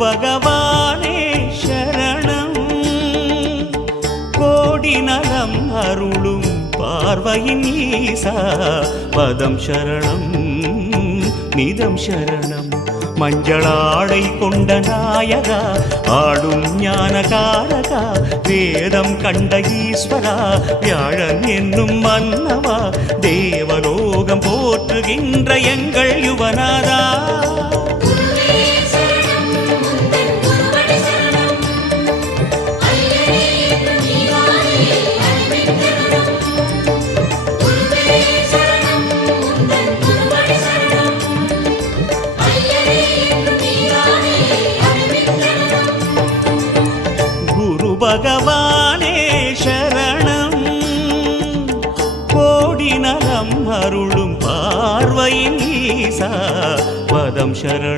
பகவானே சரணம் கோடி நலம் அருளும் பார்வையின் ஈசா பதம் சரணம் நிதம் சரணம் மஞ்சளாடை கொண்ட நாயகா ஆடும் ஞானகாரகா வேதம் கண்ட ஈஸ்வரா வியாழன் என்னும் மன்னவா தேவலோகம் போற்றுகின்ற எங்கள் யுவனாதா பகவானே சரணம் கோடி நலம் அருளும் பார்வையின் ஈசா பதம் சரணம்